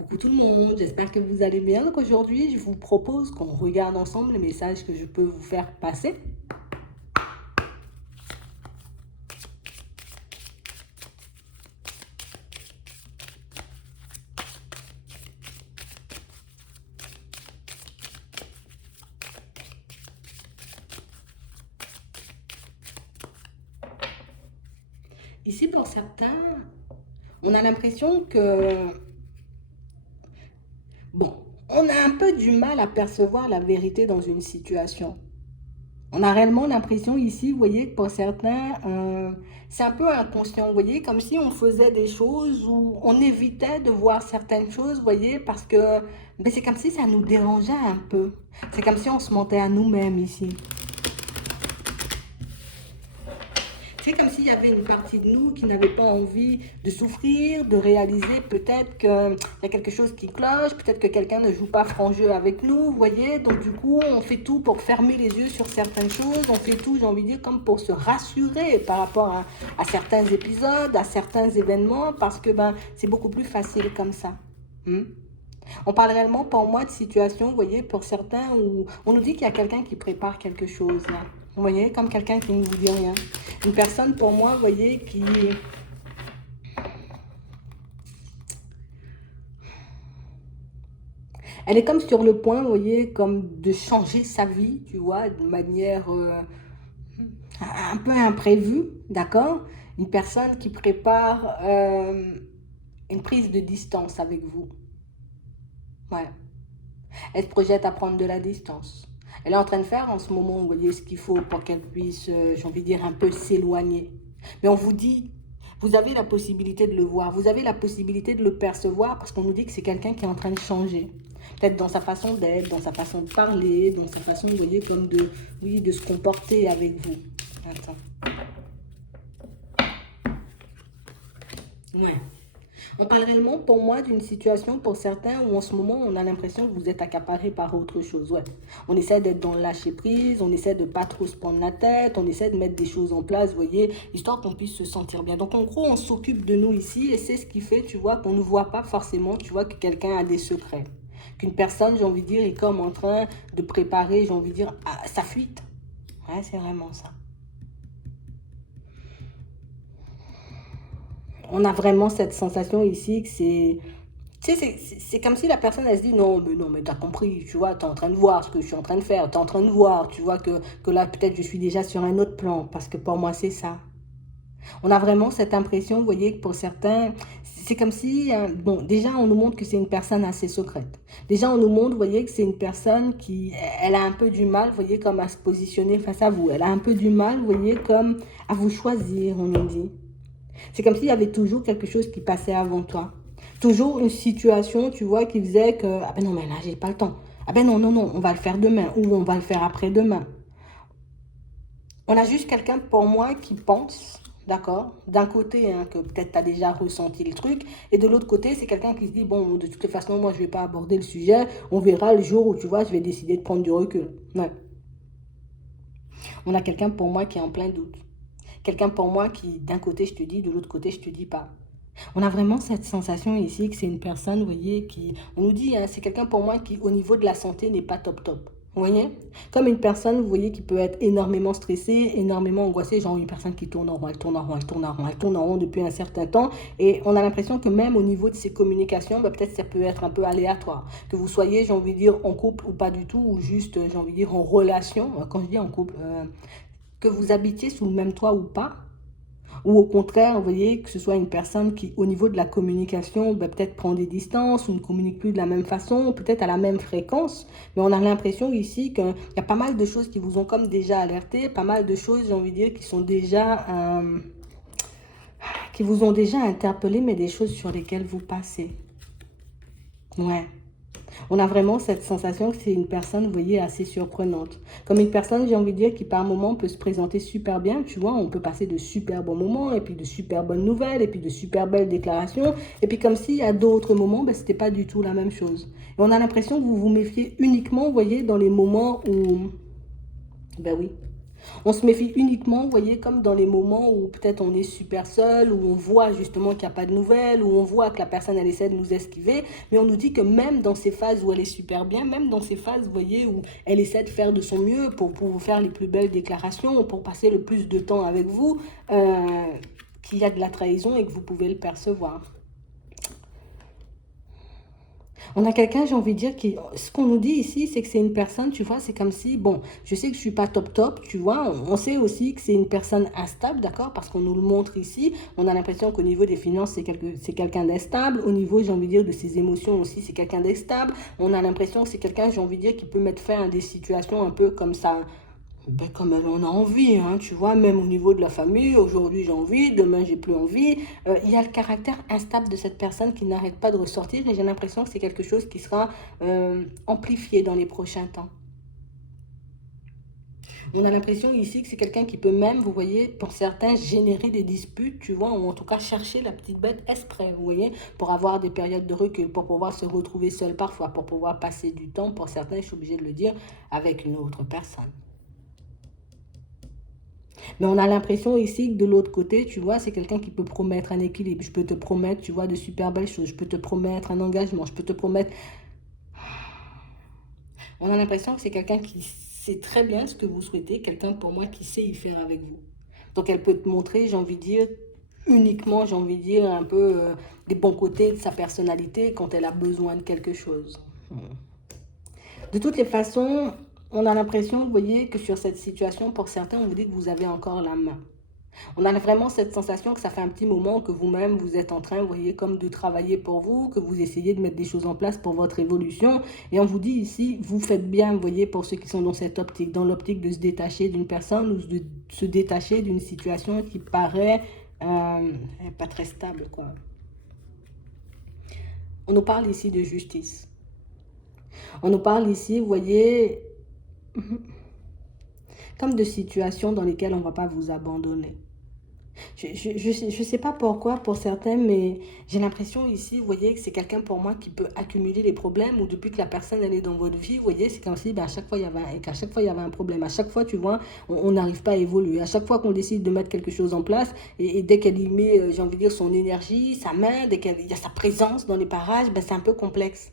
Coucou tout le monde, j'espère que vous allez bien. Donc aujourd'hui, je vous propose qu'on regarde ensemble les messages que je peux vous faire passer. Ici, pour certains, on a l'impression que, bon, on a un peu du mal à percevoir la vérité dans une situation. On a réellement l'impression ici, vous voyez, que pour certains, c'est un peu inconscient, vous voyez, comme si on faisait des choses où on évitait de voir certaines choses, vous voyez, parce que ben, c'est comme si ça nous dérangeait un peu. C'est comme si on se mentait à nous-mêmes ici. C'est comme s'il y avait une partie de nous qui n'avait pas envie de souffrir, de réaliser peut-être qu'il y a quelque chose qui cloche, peut-être que quelqu'un ne joue pas franc jeu avec nous, vous voyez. Donc du coup, on fait tout pour fermer les yeux sur certaines choses, on fait tout, j'ai envie de dire, comme pour se rassurer par rapport à certains épisodes, à certains événements, parce que ben, c'est beaucoup plus facile comme ça. Hmm. On parle réellement pour moi de situations, vous voyez, pour certains où on nous dit qu'il y a quelqu'un qui prépare quelque chose, là. Vous voyez, comme quelqu'un qui ne vous dit rien. Une personne pour moi, vous voyez, qui... Elle est comme sur le point, vous voyez, comme de changer sa vie, tu vois, de manière un peu imprévue, d'accord. Une personne qui prépare une prise de distance avec vous. Ouais. Elle se projette à prendre de la distance. Elle est en train de faire en ce moment, vous voyez, ce qu'il faut pour qu'elle puisse, j'ai envie de dire, un peu s'éloigner. Mais on vous dit, vous avez la possibilité de le voir, vous avez la possibilité de le percevoir parce qu'on nous dit que c'est quelqu'un qui est en train de changer. Peut-être dans sa façon d'être, dans sa façon de parler, dans sa façon, vous voyez, comme de, oui, de se comporter avec vous. Attends. Ouais. On parle réellement pour moi d'une situation pour certains où en ce moment on a l'impression que vous êtes accaparé par autre chose. Ouais. On essaie d'être dans le lâcher prise, on essaie de pas trop se prendre la tête, on essaie de mettre des choses en place, vous voyez, histoire qu'on puisse se sentir bien. Donc en gros on s'occupe de nous ici et c'est ce qui fait, tu vois, qu'on ne voit pas forcément, tu vois, que quelqu'un a des secrets. Qu'une personne, j'ai envie de dire, est comme en train de préparer, j'ai envie de dire, sa fuite. Ouais, c'est vraiment ça. On a vraiment cette sensation ici que c'est... Tu sais, c'est comme si la personne, elle se dit, non, mais t'as compris, tu vois, t'es en train de voir ce que je suis en train de faire, t'es en train de voir, tu vois, que là, peut-être, je suis déjà sur un autre plan, parce que pour moi, c'est ça. On a vraiment cette impression, vous voyez, que pour certains, c'est comme si, bon, déjà, on nous montre que c'est une personne assez secrète. Déjà, on nous montre, vous voyez, que c'est une personne qui, elle a un peu du mal, vous voyez, comme à se positionner face à vous. Elle a un peu du mal, vous voyez, comme à vous choisir, on nous dit. C'est comme s'il y avait toujours quelque chose qui passait avant toi. Toujours une situation, tu vois, qui faisait que, ah ben non, mais là, j'ai pas le temps. Ah ben non, on va le faire demain ou on va le faire après-demain. On a juste quelqu'un pour moi qui pense, d'accord, d'un côté, hein, que peut-être tu as déjà ressenti le truc, et de l'autre côté, c'est quelqu'un qui se dit, bon, de toute façon, moi, je vais pas aborder le sujet, on verra le jour où, tu vois, je vais décider de prendre du recul. Ouais. On a quelqu'un pour moi qui est en plein doute. Quelqu'un pour moi qui, d'un côté, je te dis, de l'autre côté, je te dis pas. On a vraiment cette sensation ici que c'est une personne, vous voyez, qui, on nous dit, hein, c'est quelqu'un pour moi qui, au niveau de la santé, n'est pas top top. Vous voyez? Comme une personne, vous voyez, qui peut être énormément stressée, énormément angoissée, genre une personne qui tourne en rond, elle tourne en rond, elle tourne en rond, elle tourne en rond depuis un certain temps. Et on a l'impression que même au niveau de ses communications, bah, peut-être ça peut être un peu aléatoire. Que vous soyez, j'ai envie de dire, en couple ou pas du tout, ou juste, j'ai envie de dire, en relation. Quand je dis en couple, que vous habitiez sous le même toit ou pas, ou au contraire, vous voyez, que ce soit une personne qui, au niveau de la communication, ben, peut-être prend des distances ou ne communique plus de la même façon, peut-être à la même fréquence. Mais on a l'impression ici qu'il y a pas mal de choses qui vous ont comme déjà alerté, pas mal de choses, j'ai envie de dire, qui sont déjà, qui vous ont déjà interpellé, mais des choses sur lesquelles vous passez. Ouais. On a vraiment cette sensation que c'est une personne, vous voyez, assez surprenante. Comme une personne, j'ai envie de dire, qui par moment peut se présenter super bien, tu vois, on peut passer de super bons moments, et puis de super bonnes nouvelles, et puis de super belles déclarations, et puis comme s'il y a d'autres moments, ben, c'était pas du tout la même chose. Et on a l'impression que vous vous méfiez uniquement, vous voyez, dans les moments où, ben oui, On se méfie uniquement, vous voyez, comme dans les moments où peut-être on est super seul, où on voit justement qu'il n'y a pas de nouvelles, où on voit que la personne, elle essaie de nous esquiver, mais on nous dit que même dans ces phases où elle est super bien, même dans ces phases, vous voyez, où elle essaie de faire de son mieux pour vous faire les plus belles déclarations, pour passer le plus de temps avec vous, qu'il y a de la trahison et que vous pouvez le percevoir. On a quelqu'un, j'ai envie de dire, qui, ce qu'on nous dit ici, c'est que c'est une personne, tu vois, c'est comme si, bon, je sais que je suis pas top top, tu vois, on sait aussi que c'est une personne instable, d'accord, parce qu'on nous le montre ici, on a l'impression qu'au niveau des finances, c'est quelqu'un d'instable, au niveau, j'ai envie de dire, de ses émotions aussi, c'est quelqu'un d'instable, on a l'impression que c'est quelqu'un, j'ai envie de dire, qui peut mettre fin à des situations un peu comme ça, ben, comme on a envie, hein, tu vois, même au niveau de la famille, aujourd'hui j'ai envie, demain j'ai plus envie. Il y a le caractère instable de cette personne qui n'arrête pas de ressortir et j'ai l'impression que c'est quelque chose qui sera amplifié dans les prochains temps. On a l'impression ici que c'est quelqu'un qui peut même, vous voyez, pour certains, générer des disputes, tu vois, ou en tout cas chercher la petite bête exprès, vous voyez, pour avoir des périodes de recul, pour pouvoir se retrouver seul parfois, pour pouvoir passer du temps, pour certains, je suis obligée de le dire, avec une autre personne. Mais on a l'impression ici que de l'autre côté, tu vois, c'est quelqu'un qui peut promettre un équilibre. Je peux te promettre, tu vois, de super belles choses. Je peux te promettre un engagement. Je peux te promettre. On a l'impression que c'est quelqu'un qui sait très bien ce que vous souhaitez. Quelqu'un pour moi qui sait y faire avec vous. Donc elle peut te montrer, j'ai envie de dire, uniquement, j'ai envie de dire, un peu des bons côtés de sa personnalité quand elle a besoin de quelque chose. De toutes les façons, on a l'impression, vous voyez, que sur cette situation, pour certains, on vous dit que vous avez encore la main. On a vraiment cette sensation que ça fait un petit moment que vous-même, vous êtes en train, vous voyez, comme de travailler pour vous, que vous essayez de mettre des choses en place pour votre évolution. Et on vous dit ici, vous faites bien, vous voyez, pour ceux qui sont dans cette optique, dans l'optique de se détacher d'une personne ou de se détacher d'une situation qui paraît pas très stable, quoi. On nous parle ici de justice. On nous parle ici, vous voyez, comme de situations dans lesquelles on ne va pas vous abandonner. Je sais pas pourquoi pour certains, mais j'ai l'impression ici, vous voyez, que c'est quelqu'un pour moi qui peut accumuler les problèmes ou depuis que la personne elle est dans votre vie, vous voyez, c'est comme si ben, à chaque fois il y avait qu'à chaque fois il y avait un problème. À chaque fois, tu vois, on n'arrive pas à évoluer. À chaque fois qu'on décide de mettre quelque chose en place et dès qu'elle y met, j'ai envie de dire, son énergie, sa main, dès qu'il y a sa présence dans les parages, ben, c'est un peu complexe.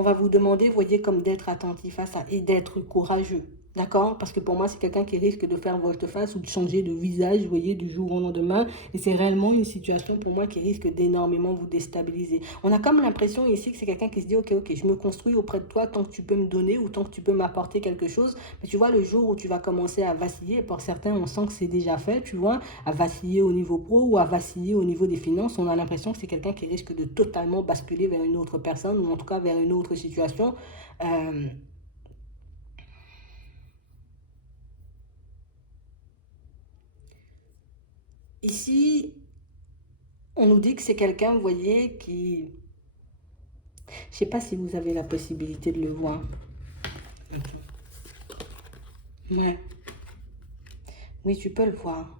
On va vous demander, vous voyez, comme d'être attentif à ça et d'être courageux. D'accord? Parce que pour moi, c'est quelqu'un qui risque de faire volte-face ou de changer de visage, vous voyez, du jour au lendemain. Et c'est réellement une situation pour moi qui risque d'énormément vous déstabiliser. On a comme l'impression ici que c'est quelqu'un qui se dit, ok, ok, je me construis auprès de toi tant que tu peux me donner ou tant que tu peux m'apporter quelque chose. Mais tu vois, le jour où tu vas commencer à vaciller, pour certains, on sent que c'est déjà fait, tu vois, à vaciller au niveau pro ou à vaciller au niveau des finances, on a l'impression que c'est quelqu'un qui risque de totalement basculer vers une autre personne ou en tout cas vers une autre situation. Euh, Ici, on nous dit que c'est quelqu'un, vous voyez, qui... Je ne sais pas si vous avez la possibilité de le voir. Ouais. Oui, tu peux le voir.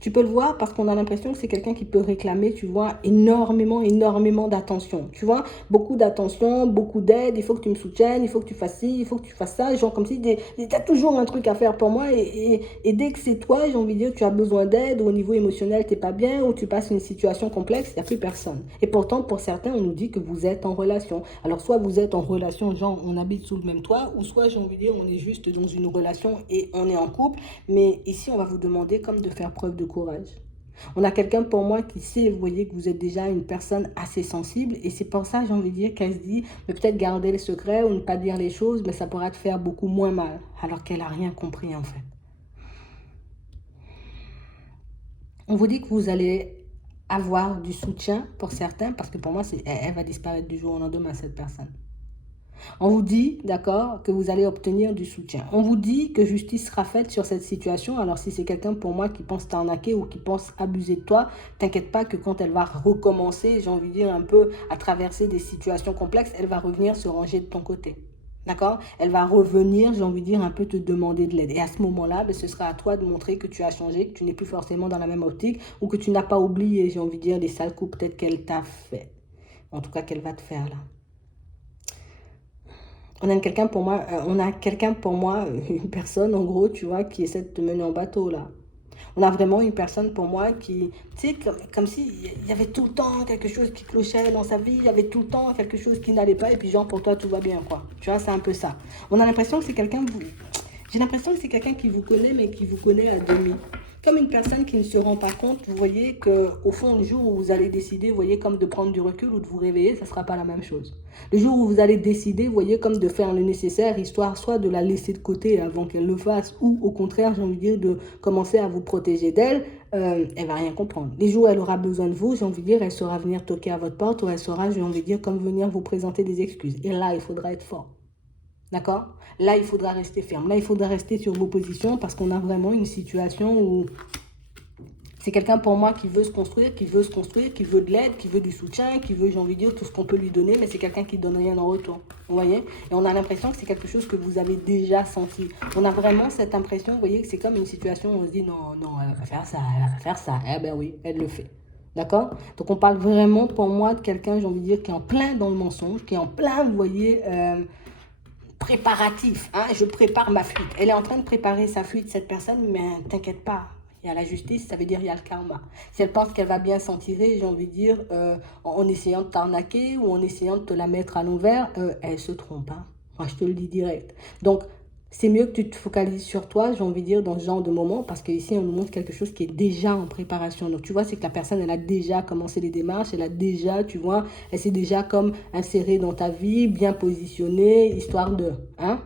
Tu peux le voir parce qu'on a l'impression que c'est quelqu'un qui peut réclamer, tu vois, énormément, énormément d'attention. Tu vois, beaucoup d'attention, beaucoup d'aide. Il faut que tu me soutiennes, il faut que tu fasses ci, il faut que tu fasses ça. Genre comme si tu as toujours un truc à faire pour moi. Et dès que c'est toi, j'ai envie de dire, tu as besoin d'aide, ou au niveau émotionnel, tu n'es pas bien, ou tu passes une situation complexe, il n'y a plus personne. Et pourtant, pour certains, on nous dit que vous êtes en relation. Alors, soit vous êtes en relation, genre on habite sous le même toit, ou soit, j'ai envie de dire, on est juste dans une relation et on est en couple. Mais ici, on va vous demander comme de faire preuve de courage. On a quelqu'un pour moi qui sait, vous voyez, que vous êtes déjà une personne assez sensible. Et c'est pour ça, j'ai envie de dire, qu'elle se dit, mais peut-être garder le secret ou ne pas dire les choses, mais ça pourra te faire beaucoup moins mal. Alors qu'elle n'a rien compris en fait. On vous dit que vous allez avoir du soutien pour certains, parce que pour moi, elle va disparaître du jour au lendemain, cette personne. On vous dit, d'accord, que vous allez obtenir du soutien. On vous dit que justice sera faite sur cette situation. Alors si c'est quelqu'un pour moi qui pense t'arnaquer ou qui pense abuser de toi, t'inquiète pas que quand elle va recommencer, j'ai envie de dire un peu à traverser des situations complexes, elle va revenir se ranger de ton côté. D'accord? Elle va revenir, j'ai envie de dire, un peu te demander de l'aide. Et à ce moment-là, ben, ce sera à toi de montrer que tu as changé, que tu n'es plus forcément dans la même optique ou que tu n'as pas oublié, j'ai envie de dire, les sales coups peut-être qu'elle t'a fait. En tout cas, qu'elle va te faire là. On a quelqu'un pour moi, une personne en gros, tu vois, qui essaie de te mener en bateau là. On a vraiment une personne pour moi qui, tu sais, comme si il y avait tout le temps quelque chose qui clochait dans sa vie, il y avait tout le temps quelque chose qui n'allait pas, et puis genre pour toi tout va bien, quoi. Tu vois, c'est un peu ça. On a l'impression que c'est quelqu'un, j'ai l'impression que c'est quelqu'un qui vous connaît, mais qui vous connaît à demi. Comme une personne qui ne se rend pas compte, vous voyez que au fond, le jour où vous allez décider, vous voyez, comme de prendre du recul ou de vous réveiller, ça ne sera pas la même chose. Le jour où vous allez décider, vous voyez, comme de faire le nécessaire, histoire soit de la laisser de côté avant qu'elle le fasse, ou au contraire, j'ai envie de dire, de commencer à vous protéger d'elle, elle va rien comprendre. Les jours où elle aura besoin de vous, j'ai envie de dire, elle saura venir toquer à votre porte, ou elle saura, j'ai envie de dire, comme venir vous présenter des excuses. Et là, il faudra être fort. D'accord? Là, il faudra rester ferme. Là, il faudra rester sur vos positions parce qu'on a vraiment une situation où c'est quelqu'un pour moi qui veut se construire, qui veut se construire, qui veut de l'aide, qui veut du soutien, qui veut, j'ai envie de dire, tout ce qu'on peut lui donner, mais c'est quelqu'un qui ne donne rien en retour. Vous voyez? Et on a l'impression que c'est quelque chose que vous avez déjà senti. On a vraiment cette impression, vous voyez, que c'est comme une situation où on se dit non, non, elle va faire ça, elle va faire ça. Eh ben oui, elle le fait. D'accord? Donc on parle vraiment pour moi de quelqu'un, j'ai envie de dire, qui est en plein dans le mensonge, qui est en plein, vous voyez, préparatif. Hein, je prépare ma fuite. Elle est en train de préparer sa fuite, cette personne, mais t'inquiète pas. Il y a la justice, ça veut dire il y a le karma. Si elle pense qu'elle va bien s'en tirer, j'ai envie de dire, en essayant de t'arnaquer ou en essayant de te la mettre à l'envers, elle se trompe. Hein. Moi, je te le dis direct. Donc, c'est mieux que tu te focalises sur toi, j'ai envie de dire, dans ce genre de moment, parce qu'ici, on nous montre quelque chose qui est déjà en préparation. Donc, tu vois, c'est que la personne, elle a déjà commencé les démarches, elle a déjà, tu vois, elle s'est déjà comme insérée dans ta vie, bien positionnée, histoire de, hein,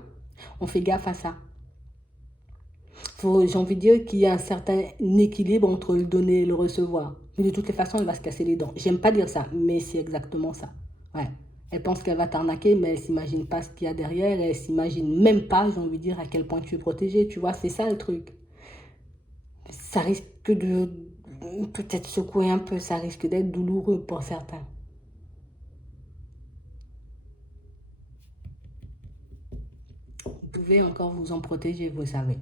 on fait gaffe à ça. J'ai envie de dire qu'il y a un certain équilibre entre le donner et le recevoir. Mais de toutes les façons, elle va se casser les dents. J'aime pas dire ça, mais c'est exactement ça. Ouais. Elle pense qu'elle va t'arnaquer, mais elle s'imagine pas ce qu'il y a derrière. Elle s'imagine même pas, j'ai envie de dire, à quel point tu es protégé. Tu vois, c'est ça le truc. Ça risque de peut-être secouer un peu, ça risque d'être douloureux pour certains. Vous pouvez encore vous en protéger, vous savez.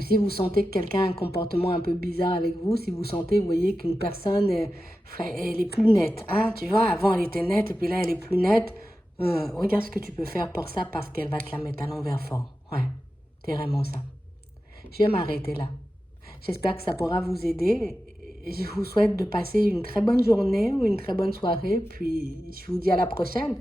Si vous sentez que quelqu'un a un comportement un peu bizarre avec vous, si vous sentez, vous voyez qu'une personne, elle est plus nette, hein, tu vois, avant elle était nette et puis là elle est plus nette, regarde ce que tu peux faire pour ça parce qu'elle va te la mettre à l'envers fort. Ouais, c'est vraiment ça. Je vais m'arrêter là. J'espère que ça pourra vous aider. Je vous souhaite de passer une très bonne journée ou une très bonne soirée, puis je vous dis à la prochaine.